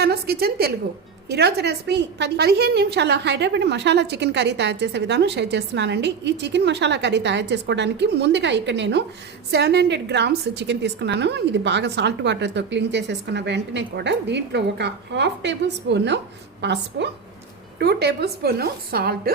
దియానోస్ kitchen Telugu. ఈరోజు recipe 15 నిమిషాల Hyderabad masala chicken curry తయారు చేసే విధానం షేర్ చేస్తున్నానండి. ఈ చికెన్ మసాలా కర్రీ తయారు చేసుకోవడానికి ముందుగా ఇక్కడ నేను 700 గ్రామ్స్ చికెన్ తీసుకున్నాను. ఇది బాగా సాల్ట్ వాటర్తో క్లీన్ చేసేసుకున్న వెంటనే కూడా దీంట్లో ఒక 1/2 టేబుల్ స్పూన్ పసుపు, 2 table spoon salt,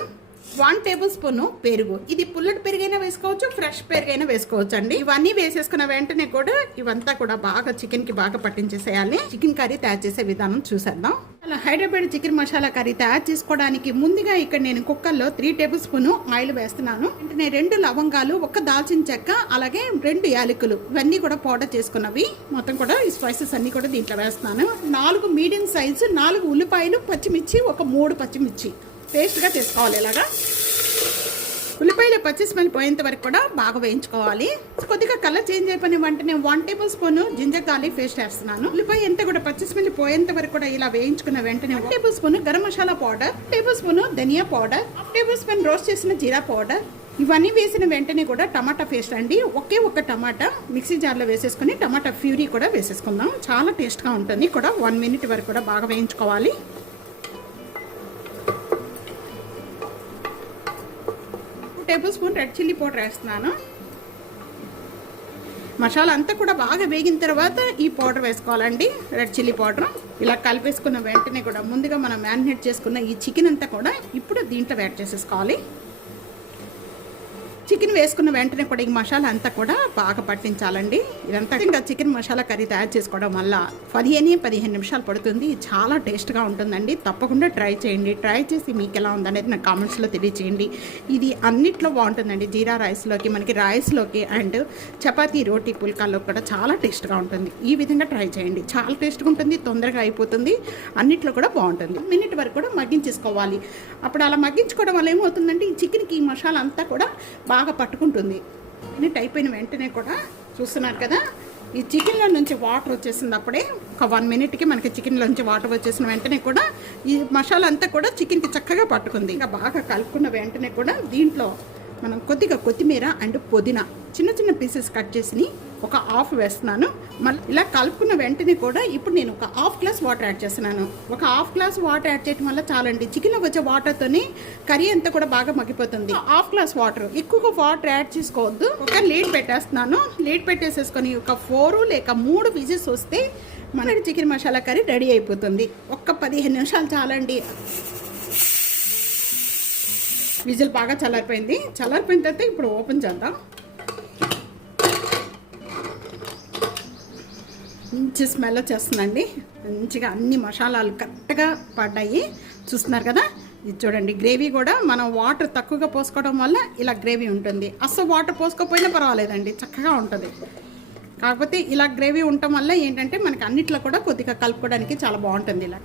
1 table spoon పెరుగు. ఇది పుల్లటి పెరుగైనా వేసుకోవచ్చు, ఫ్రెష్ పెరుగైనా వేసుకోవచ్చు అండి. ఇవన్నీ వేసేసుకున్న వెంటనే కూడా ఇవంతా కూడా బాగా చికెన్ కి బాగా పట్టించేసేయాలి. చికెన్ కర్రీ తయారు చేసే విధానం చూసేద్దాం. అలా హైదరాబాద్ చికెన్ మసాలా కర్రీ తయారు చేసుకోవడానికి ముందుగా ఇక్కడ నేను కుక్కర్లో 3 టేబుల్ స్పూన్ ఆయిల్ వేస్తున్నాను. అంటే 2 లవంగాలు, 1 దాల్చిన చెక్క, అలాగే 2 యాలకులు, ఇవన్నీ కూడా పౌడర్ చేసుకున్నవి. మొత్తం కూడా ఈ స్పైసెస్ అన్ని కూడా దీంట్లో వేస్తున్నాను. 4 మీడియం సైజు 4 ఉల్లిపాయలు, పచ్చిమిర్చి, ఒక 3 పచ్చిమిర్చి పేస్ట్గా చేసుకోవాలి. ఇలాగా ఉల్లిపాయలు పచ్చి స్మెల్ పోయేంత వరకు కూడా బాగా వేయించుకోవాలి. కొద్దిగా కలర్ చేంజ్ అయిపోయిన వెంటనే 1 tablespoon ginger garlic paste వేస్తున్నాను. ఉల్లిపాయ అంతా కూడా పచ్చి స్మెల్ పోయేంత వరకు కూడా ఇలా వేయించుకున్న వెంటనే 1 tablespoon garam masala powder, 1 tablespoon ధనియా పౌడర్, 1 టేబుల్ స్పూన్ రోస్ట్ చేసిన జీరా పౌడర్, ఇవన్నీ వేసిన వెంటనే కూడా టమాటా పేస్ట్ అండి. ఒక్క టమాటా మిక్సీ జార్లో వేసేసుకుని టమాటా ప్యూరీ కూడా వేసేసుకుందాం. చాలా టేస్ట్గా ఉంటుంది. కూడా 1 మినిట్ వరకు కూడా బాగా వేయించుకోవాలి. 2 table spoon red chilli powder వేస్తున్నాను. మసాలా అంతా కూడా బాగా వేగిన తర్వాత ఈ పౌడర్ వేసుకోవాలండి, రెడ్ చిల్లీ పౌడర్. ఇలా కలిపేసుకున్న వెంటనే కూడా ముందుగా మనం మ్యారినేట్ చేసుకున్న ఈ చికెన్ అంతా కూడా ఇప్పుడు దీంట్లో యాడ్ చేసేసుకోవాలి. చికెన్ వేసుకున్న వెంటనే కూడా ఈ మసాలా అంతా కూడా బాగా పట్టించాలండి. ఇదంతా ఇంకా చికెన్ మసాలా కర్రీ తయారు చేసుకోవడం వల్ల 15 నిమిషాలు పడుతుంది. చాలా టేస్ట్గా ఉంటుందండి. తప్పకుండా ట్రై చేయండి. ట్రై చేసి మీకు ఎలా ఉందనేది నాకు కామెంట్స్లో తెలియచేయండి. ఇది అన్నిట్లో బాగుంటుందండి. జీరా రైస్లోకి, మనకి రైస్లోకి అండ్ చపాతీ, రోటీ, పుల్కాల్లో కూడా చాలా టేస్ట్గా ఉంటుంది. ఈ విధంగా ట్రై చేయండి. చాలా టేస్ట్గా ఉంటుంది, తొందరగా అయిపోతుంది, అన్నిట్లో కూడా బాగుంటుంది. మినిట్ వరకు కూడా మగ్గించేసుకోవాలి. అప్పుడు అలా మగ్గించుకోవడం వల్ల ఏమవుతుందంటే ఈ చికెన్కి ఈ మసాలా అంతా కూడా బాగా పట్టుకుంటుంది. మినిట్ అయిపోయిన వెంటనే కూడా చూస్తున్నారు కదా, ఈ చికెన్లో నుంచి వాటర్ వచ్చేసింది. అప్పుడే ఒక 1 మినిట్కి మనకి చికెన్లో నుంచి వాటర్ వచ్చేసిన వెంటనే కూడా ఈ మసాలా అంతా కూడా చికెన్కి చక్కగా పట్టుకుంది. ఇంకా బాగా కలుపుకున్న వెంటనే కూడా దీంట్లో మనం కొద్దిగా కొత్తిమీర అండ్ పుదీనా చిన్న పీసెస్ కట్ చేసి ఒక 1/2 వేస్తున్నాను. మళ్ళీ ఇలా కలుపుకున్న వెంటనే కూడా ఇప్పుడు నేను ఒక 1/2 గ్లాస్ వాటర్ యాడ్ చేస్తున్నాను. ఒక 1/2 గ్లాస్ వాటర్ యాడ్ చేయడం వల్ల చాలండి. చికెన్లో వచ్చే వాటర్తోనే కర్రీ అంతా కూడా బాగా మగ్గిపోతుంది. 1/2 గ్లాస్ వాటర్, ఎక్కువగా వాటర్ యాడ్ చేసుకోవద్దు. ఒక లీడ్ పెట్టేస్తున్నాను. లీడ్ పెట్టేసేసుకొని ఒక 4 లేక 3 విజిల్స్ వస్తే మన చికెన్ మసాలా కర్రీ రెడీ అయిపోతుంది. ఒక్క 15 నిమిషాలు చాలండి. విజిల్ బాగా చల్లారిపోయింది. చల్లారిపోయిన తర్వాత ఇప్పుడు ఓపెన్ చేద్దాం. మంచి స్మెల్ వచ్చేస్తుందండి. మంచిగా అన్ని మసాలాలు కరెక్ట్గా పడ్డాయి. చూస్తున్నారు కదా, ఇది చూడండి. గ్రేవీ కూడా మనం వాటర్ తక్కువగా పోసుకోవడం వల్ల ఇలా గ్రేవీ ఉంటుంది. అస్సలు వాటర్ పోసుకోకపోయినా పర్వాలేదండి, చక్కగా ఉంటుంది. కాకపోతే ఇలా గ్రేవీ ఉండటం వల్ల ఏంటంటే మనకి అన్నిట్లో కూడా కొద్దిగా కలుపుకోవడానికి చాలా బాగుంటుంది. ఇలా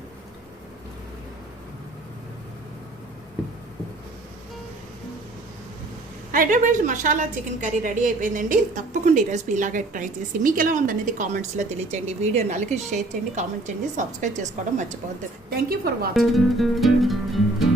Hyderabad masala chicken curry ready అయిపోయిందండి. తప్పకుండా ఈ రెసిపీ ఇలాగే ట్రై చేసి మీకు ఎలా ఉందనేది కామెంట్స్లో తెలియచేయండి. వీడియోని అలాగే షేర్ చేయండి, కామెంట్ చేయండి, సబ్స్క్రైబ్ చేసుకోవడం మర్చిపోవద్దు. Thank you for watching.